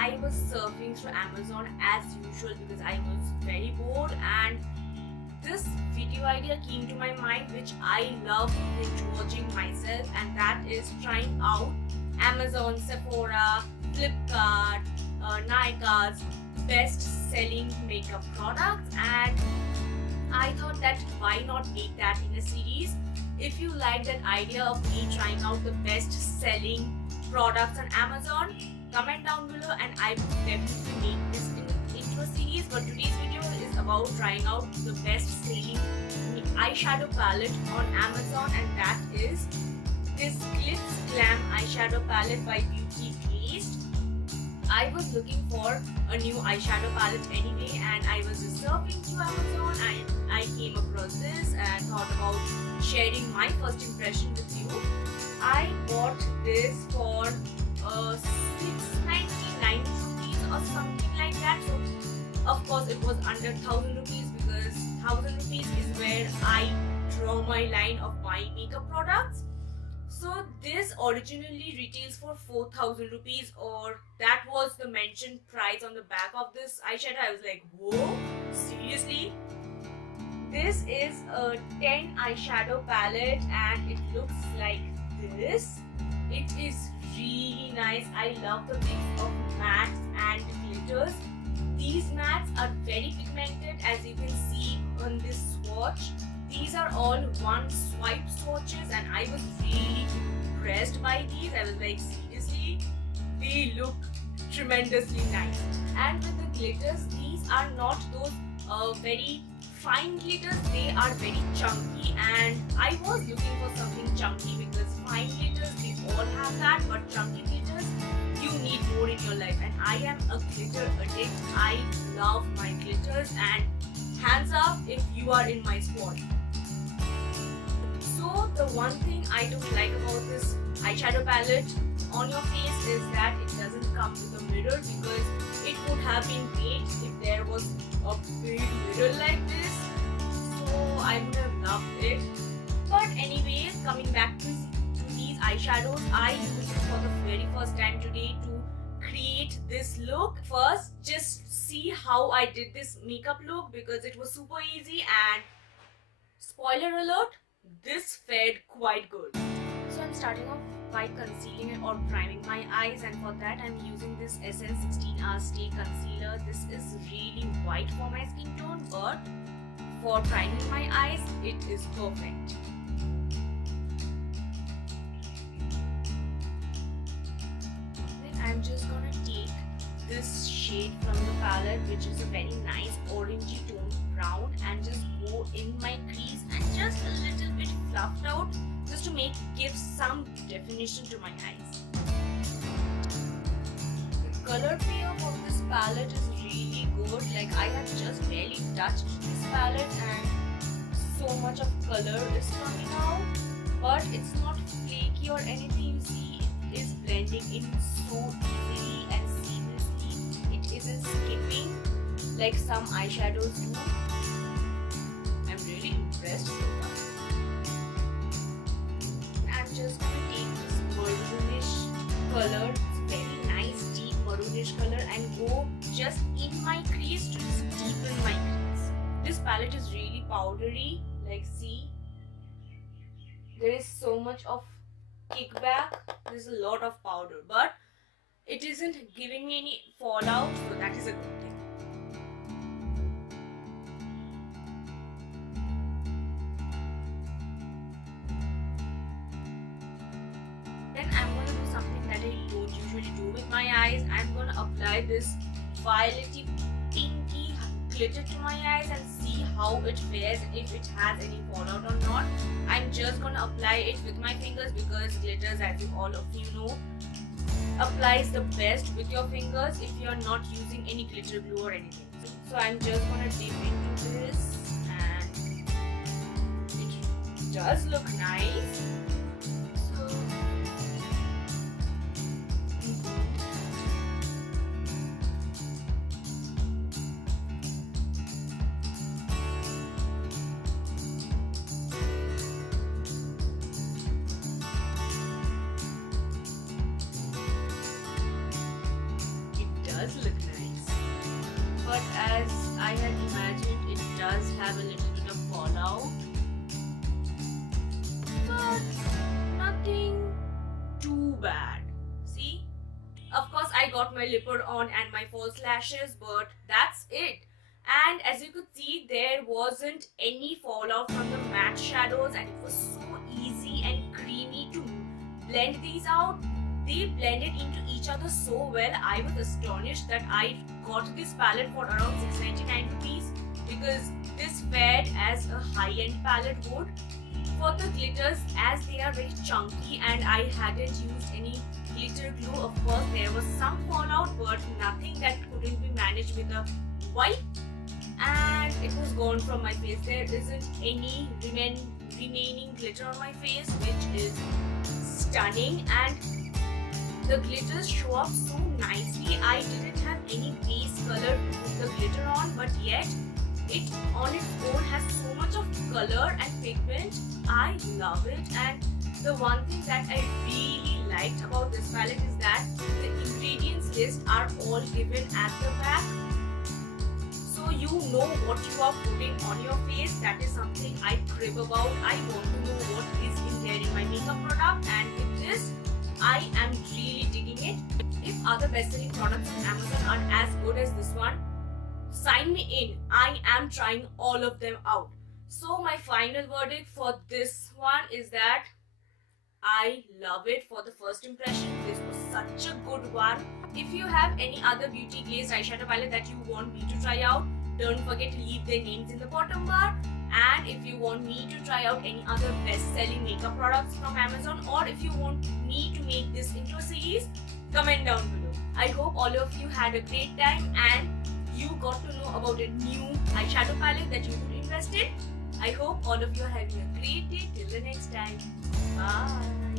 I was surfing through Amazon as usual because I was very bored, and this video idea came to my mind, which I love binge watching myself, and that is trying out Amazon, Sephora, Flipkart, Nykaa's best-selling makeup products. And I thought that why not make that in a series. If you like that idea of me trying out the best-selling products on Amazon, comment down below and I will definitely make this into a series. But today's video is about trying out the best-selling eyeshadow palette on Amazon, and that is this GLITZ GLAM eyeshadow palette by Beauty Glazed. I was looking for a new eyeshadow palette anyway, and I was just surfing through Amazon and I came across this and thought about sharing my first impression with you. I bought this for 699 rupees or something like that. So of course it was under 1000 rupees because 1000 rupees is where I draw my line of buying makeup products. So this originally retails for 4000 rupees, or that was the mentioned price on the back of this eyeshadow. I was like, whoa, seriously? This is a 10 eyeshadow palette and it looks like this. It is really nice. I love the mix of mattes and glitters. These mattes are very pigmented, as you can see on this swatch. These are all one swipe swatches and I was really impressed by these. I was like, seriously, they look tremendously nice. And with the glitters, these are not those very fine glitters, they are very chunky, and I was looking for something chunky because fine glitters, they all have that, but chunky glitters, you need more in your life, and I am a glitter addict. I love my glitters, and hands up if you are in my squad. So the one thing I don't like about this eyeshadow palette on your face is that it doesn't come with a mirror, because it would have been great if there was a big mirror like this. So I would have loved it. But anyways, coming back to these eyeshadows, I used it for the very first time today to create this look. First, just see how I did this makeup look because it was super easy, and spoiler alert, this fared quite good. So I'm starting off by concealing or priming my eyes, and for that I'm using this Essence 16 Hour Stay Concealer. This is really white for my skin tone, but for priming my eyes it is perfect. Then I'm just gonna take this shade from the palette, which is a very nice orangey toned brown, and just go in my crease and just a little bit fluffed out, just to give some definition to my eyes. The color payoff of this palette is really good. Like, I have just barely touched this palette and so much of color is coming out, but it's not flaky or anything. You see, it is blending in so easily and seamlessly. It isn't skipping like some eyeshadows do. I'm really impressed so far. Just gonna take this maroonish color, it's very nice deep maroonish color, and go just in my crease to just deepen my crease. This palette is really powdery, like see, there is so much of kickback, there's a lot of powder, but it isn't giving me any fallout, so that is a good thing. Then I'm going to do something that I don't usually do with my eyes. I'm going to apply this violetty pinky glitter to my eyes and see how it fares, if it has any fallout or not. I'm just going to apply it with my fingers because glitters, as all of you know, applies the best with your fingers if you're not using any glitter glue or anything. So I'm just going to dip into this, and it does look nice. look nice. But as I had imagined, it does have a little bit of fallout. But nothing too bad. See? Of course, I got my lipper on and my false lashes, but that's it. And as you could see, there wasn't any fallout from the matte shadows, and it was so easy and creamy to blend these out. They blended into each other so well. I was astonished that I got this palette for around 699 rupees because this fared as a high-end palette would. For the glitters, as they are very chunky and I hadn't used any glitter glue, of course there was some fallout, but nothing that couldn't be managed with a wipe, and it was gone from my face. There isn't any remaining glitter on my face, which is stunning, and the glitters show up so nicely. I didn't have any base color to put the glitter on, but yet it on its own has so much of color and pigment. I love it. And the one thing that I really liked about this palette is that the ingredients list are all given at the back, so you know what you are putting on your face. That is something I crib about. I want to know what is in there in my makeup product, and with this I am really digging it. If other best-selling products on Amazon are as good as this one, sign me in. I am trying all of them out. So my final verdict for this one is that I love it. For the first impression, this was such a good one. If you have any other beauty glazed eyeshadow palette that you want me to try out, don't forget to leave their names in the bottom bar. And if you want me to try out any other best-selling makeup products from Amazon, or if you want me to make this into a series, comment down below. I hope all of you had a great time and you got to know about a new eyeshadow palette that you could invest in. I hope all of you are having a great day. Till the next time. Bye.